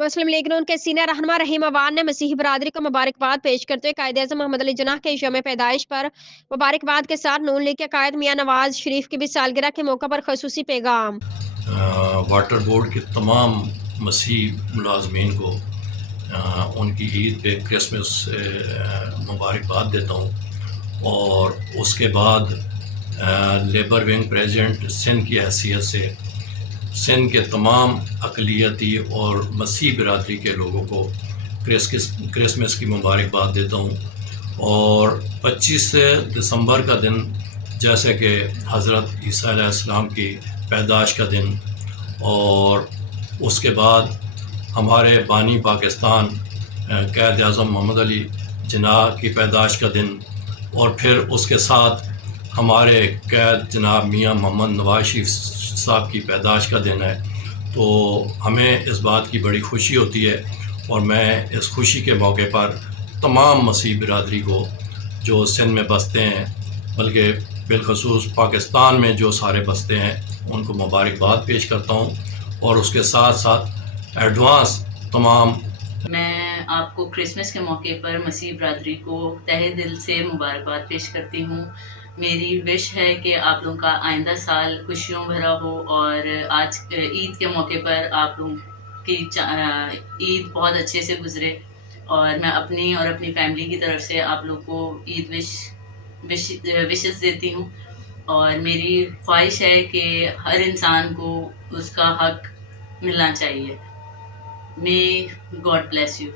मुस्लिम league नून के senior रहनुमा रहीम अवान ने मसीही बरादरी को मुबारकबाद पेश करते हुए कायद-ए-आज़म मोहम्मद अली जिन्नाह के यौम पैदाइश पर मुबारकबाद के साथ नून लीग के कायद मियां नवाज शरीफ की भी सालगिरह के मौके पर खसूसी पैगाम। वाटर बोर्ड के तमाम मसीह मुलाजमीन को उनकी ईद पे क्रिसमस मुबारकबाद देता हूँ। और उसके बाद लेबर विंग प्रेसिडेंट सिंध की हैसियत से सिंध के तमाम अक़लियती और मसीह बिरादरी के लोगों को क्रिसमस की मुबारकबाद देता हूँ। और 25 दिसंबर का दिन जैसे कि हज़रत ईसा अलैहिस्सलाम की पैदाइश का दिन, और उसके बाद हमारे बानी पाकिस्तान कायद आज़म मोहम्मद अली जिन्नाह की पैदाइश का दिन, और फिर उसके साथ हमारे कैद जनाब मियां मोहम्मद नवाज शरीफ साहब की पैदाइश का दिन है। तो हमें इस बात की बड़ी खुशी होती है, और मैं इस खुशी के मौके पर तमाम मसीह बिरादरी को जो सिंध में बसते हैं, बल्कि बिलखसूस पाकिस्तान में जो सारे बसते हैं, उनको मुबारकबाद पेश करता हूँ। और उसके साथ साथ एडवांस तमाम मैं आपको क्रिसमस के मौके पर मसीह बरादरी को तहे दिल से मुबारकबाद पेश करती हूँ। मेरी विश है कि आप लोगों का आइंदा साल खुशियों भरा हो, और आज ईद के मौके पर आप लोगों की ईद बहुत अच्छे से गुजरे। और मैं अपनी और अपनी फैमिली की तरफ से आप लोग को ईद विशेस देती हूँ। और मेरी ख्वाहिश है कि हर इंसान को उसका हक मिलना चाहिए। May God bless you.